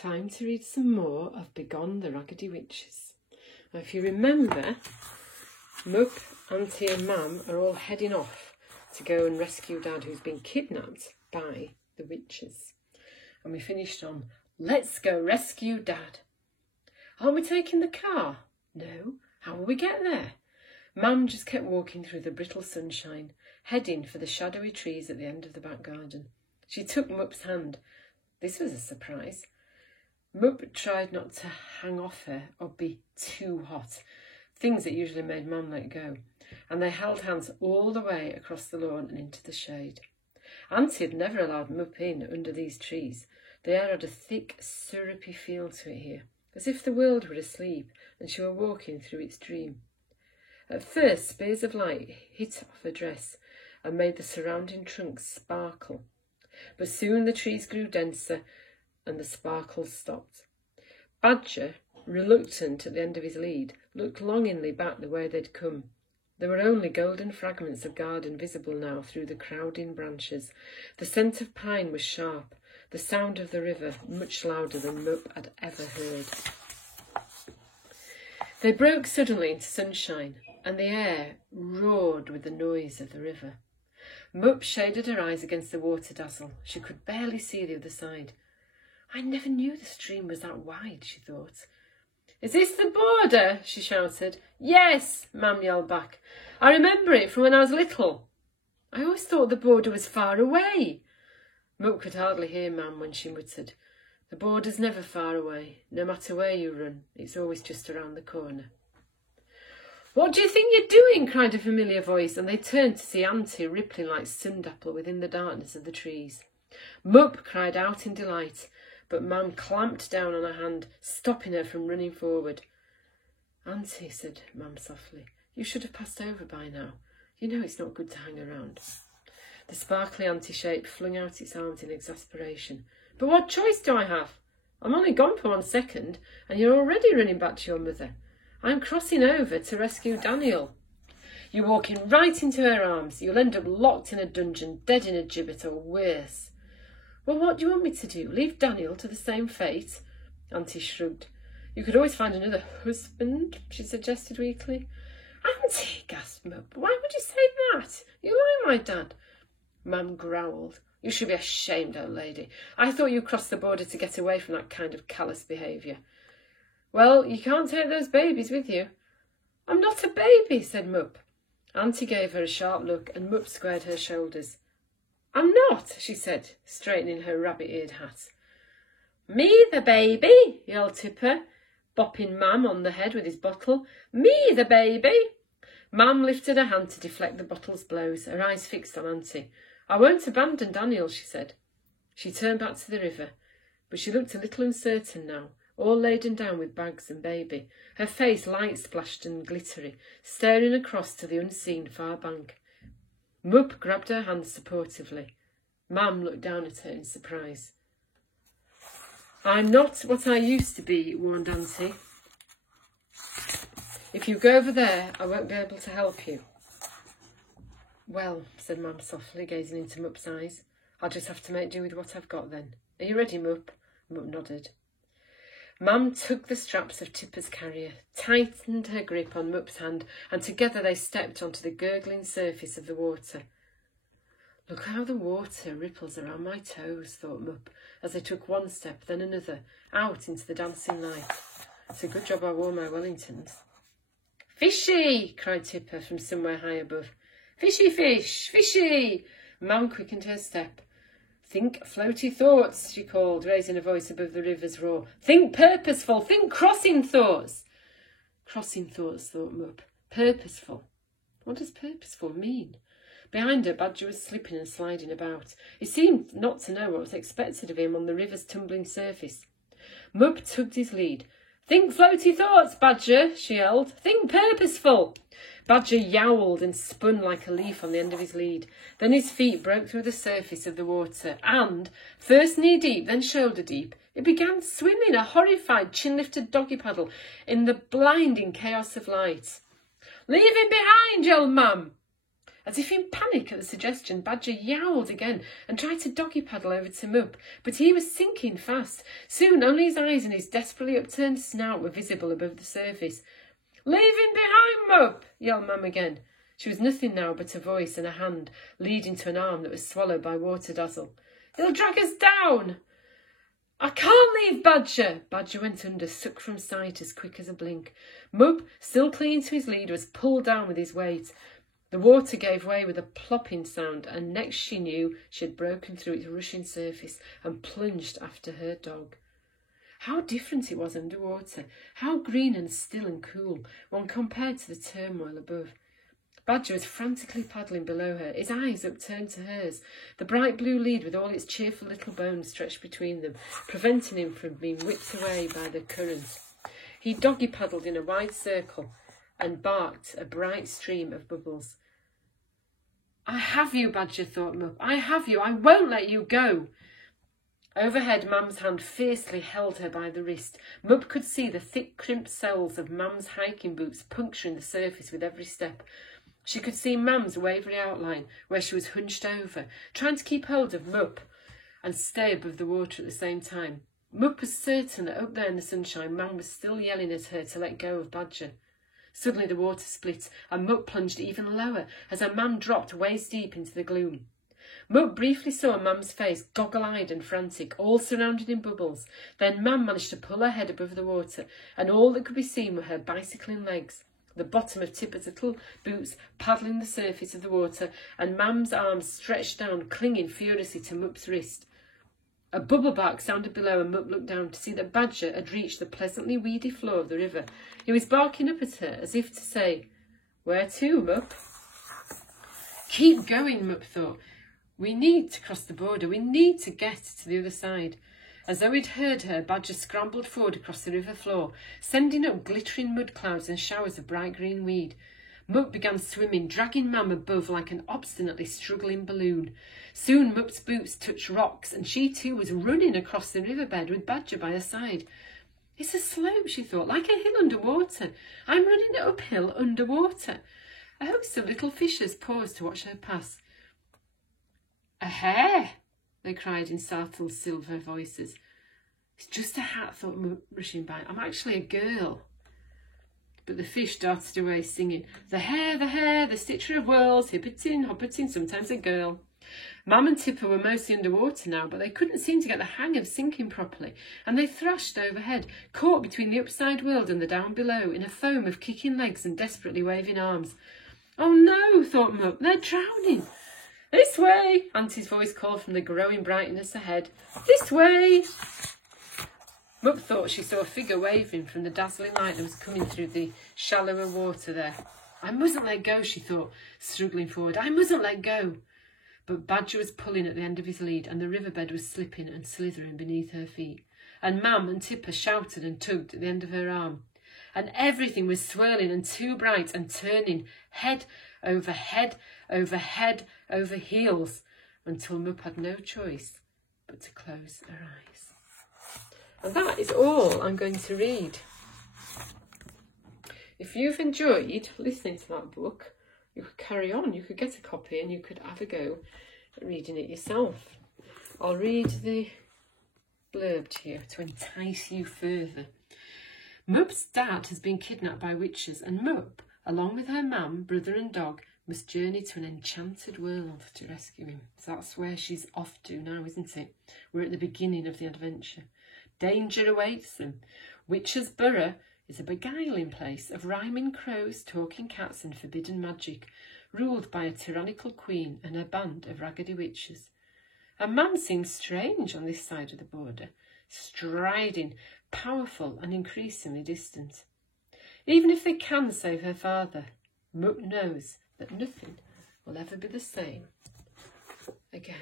time to read some more of Begone the Raggedy Witches. Now, if you remember, Mup, Auntie and Mam are all heading off to go and rescue Dad, who's been kidnapped by the witches. And we finished on, let's go rescue Dad. Aren't we taking the car? No. How will we get there? Mam just kept walking through the brittle sunshine, heading for the shadowy trees at the end of the back garden. She took Mup's hand. This was a surprise. Mup tried not to hang off her or be too hot, things that usually made Mam let go, and they held hands all the way across the lawn and into the shade. Auntie had never allowed Mup in under these trees. The air had a thick, syrupy feel to it here, as if the world were asleep and she were walking through its dream. At first, spears of light hit off her dress and made the surrounding trunks sparkle. But soon the trees grew denser and the sparkles stopped. Badger, reluctant at the end of his lead, looked longingly back the way they'd come. There were only golden fragments of garden visible now through the crowding branches. The scent of pine was sharp, the sound of the river much louder than Mup had ever heard. They broke suddenly into sunshine, and the air roared with the noise of the river. Mup shaded her eyes against the water dazzle. She could barely see the other side. I never knew the stream was that wide, she thought. Is this the border? She shouted. Yes, Mam yelled back. I remember it from when I was little. I always thought the border was far away. Mup could hardly hear Mam when she muttered. The border's never far away. No matter where you run, it's always just around the corner. What do you think you're doing? Cried a familiar voice, and they turned to see Auntie rippling like Sundapple within the darkness of the trees. Mup cried out in delight, but Mam clamped down on her hand, stopping her from running forward. Auntie, said Mam softly, you should have passed over by now. You know it's not good to hang around. The sparkly Auntie shape flung out its arms in exasperation. But what choice do I have? I'm only gone for 1 second, and you're already running back to your mother. I'm crossing over to rescue Daniel. You're walking right into her arms. You'll end up locked in a dungeon, dead in a gibbet, or worse. Well, what do you want me to do? Leave Daniel to the same fate? Auntie shrugged. You could always find another husband, she suggested weakly. Auntie, gasped Mup, why would you say that? You like my dad. Mam growled. You should be ashamed, old lady. I thought you crossed the border to get away from that kind of callous behaviour. Well, you can't take those babies with you. I'm not a baby, said Mup. Auntie gave her a sharp look and Mup squared her shoulders. I'm not, she said, straightening her rabbit-eared hat. Me the baby, yelled Tipper, bopping Mam on the head with his bottle. Me the baby. Mam lifted her hand to deflect the bottle's blows, her eyes fixed on Auntie. I won't abandon Daniel, she said. She turned back to the river, but she looked a little uncertain now, all laden down with bags and baby, her face light-splashed and glittery, staring across to the unseen far bank. Mup grabbed her hand supportively. Mam looked down at her in surprise. I'm not what I used to be, warned Auntie. If you go over there, I won't be able to help you. Well, said Mam softly, gazing into Mup's eyes, I'll just have to make do with what I've got then. Are you ready, Mup? Mup nodded. Mam took the straps of Tipper's carrier, tightened her grip on Mup's hand, and together they stepped onto the gurgling surface of the water. Look how the water ripples around my toes, thought Mup, as they took one step, then another, out into the dancing light. It's a good job I wore my Wellingtons. Fishy! Cried Tipper from somewhere high above. Fishy fish! Fishy! Mam quickened her step. Think floaty thoughts, she called, raising a voice above the river's roar. Think purposeful, think crossing thoughts. Crossing thoughts, thought Mup. Purposeful. What does purposeful mean? Behind her, Badger was slipping and sliding about. He seemed not to know what was expected of him on the river's tumbling surface. Mup tugged his lead. Think floaty thoughts, Badger, she yelled. Think purposeful. Badger yowled and spun like a leaf on the end of his lead. Then his feet broke through the surface of the water and, first knee-deep, then shoulder-deep, it began swimming, a horrified, chin-lifted doggy paddle, in the blinding chaos of light. Leave him behind, yelled Mam. As if in panic at the suggestion, Badger yowled again and tried to doggy paddle over to Mup, but he was sinking fast. Soon only his eyes and his desperately upturned snout were visible above the surface. "Leave him behind, Mup!" yelled Mum again. She was nothing now but a voice and a hand leading to an arm that was swallowed by Water Dazzle. "He'll drag us down!" "I can't leave Badger!" Badger went under, sucked from sight as quick as a blink. Mup, still clinging to his lead, was pulled down with his weight. The water gave way with a plopping sound, and next she knew she had broken through its rushing surface and plunged after her dog. How different it was underwater, how green and still and cool, when compared to the turmoil above. Badger was frantically paddling below her, his eyes upturned to hers, the bright blue lead with all its cheerful little bones stretched between them, preventing him from being whipped away by the current. He doggy paddled in a wide circle and barked a bright stream of bubbles. "I have you, Badger," thought Mup. "I have you. I won't let you go." Overhead, Mam's hand fiercely held her by the wrist. Mup could see the thick, crimped soles of Mam's hiking boots puncturing the surface with every step. She could see Mam's wavery outline, where she was hunched over, trying to keep hold of Mup and stay above the water at the same time. Mup was certain that up there in the sunshine, Mam was still yelling at her to let go of Badger. Suddenly the water split, and Mup plunged even lower as her Mam dropped waist deep into the gloom. Mup briefly saw Mam's face, goggle-eyed and frantic, all surrounded in bubbles. Then Mam managed to pull her head above the water, and all that could be seen were her bicycling legs, the bottom of Tipper's little boots paddling the surface of the water, and Mam's arms stretched down, clinging furiously to Mup's wrist. A bubble bark sounded below, and Mup looked down to see that Badger had reached the pleasantly weedy floor of the river. He was barking up at her, as if to say, "Where to, Mup?" "Keep going," Mup thought. "We need to cross the border. We need to get to the other side." As though he'd heard her, Badger scrambled forward across the river floor, sending up glittering mud clouds and showers of bright green weed. Mup began swimming, dragging Mam above like an obstinately struggling balloon. Soon Mup's boots touched rocks, and she too was running across the riverbed with Badger by her side. "It's a slope," she thought, "like a hill under water. I'm running it uphill under water." A host of little fishers paused to watch her pass. "A hare!" they cried in startled silver voices. "It's just a hat," thought Mup, rushing by. "I'm actually a girl." But the fish darted away, singing, the hare, the stitcher of worlds, hippertin, hoppertin, sometimes a girl." Mam and Tipper were mostly underwater now, but they couldn't seem to get the hang of sinking properly, and they thrashed overhead, caught between the upside world and the down below, in a foam of kicking legs and desperately waving arms. "Oh no," thought Mup, "they're drowning." "This way," Auntie's voice called from the growing brightness ahead. "This way." Mup thought she saw a figure waving from the dazzling light that was coming through the shallower water there. "I mustn't let go," she thought, struggling forward. "I mustn't let go." But Badger was pulling at the end of his lead, and the riverbed was slipping and slithering beneath her feet. And Mam and Tipper shouted and tugged at the end of her arm. And everything was swirling and too bright and turning head over head over head over heels, until Mup had no choice but to close her eyes. And that is all I'm going to read. If you've enjoyed listening to that book, you could carry on, you could get a copy and you could have a go at reading it yourself. I'll read the blurb here to entice you further. Mup's dad has been kidnapped by witches, and Mup, along with her mam, brother and dog, must journey to an enchanted world to rescue him. So that's where she's off to now, isn't it? We're at the beginning of the adventure. Danger awaits them. Witch's Burrow is a beguiling place of rhyming crows, talking cats and forbidden magic, ruled by a tyrannical queen and a band of raggedy witches. And Mam seems strange on this side of the border, striding, powerful and increasingly distant. Even if they can save her father, Mup knows that nothing will ever be the same again.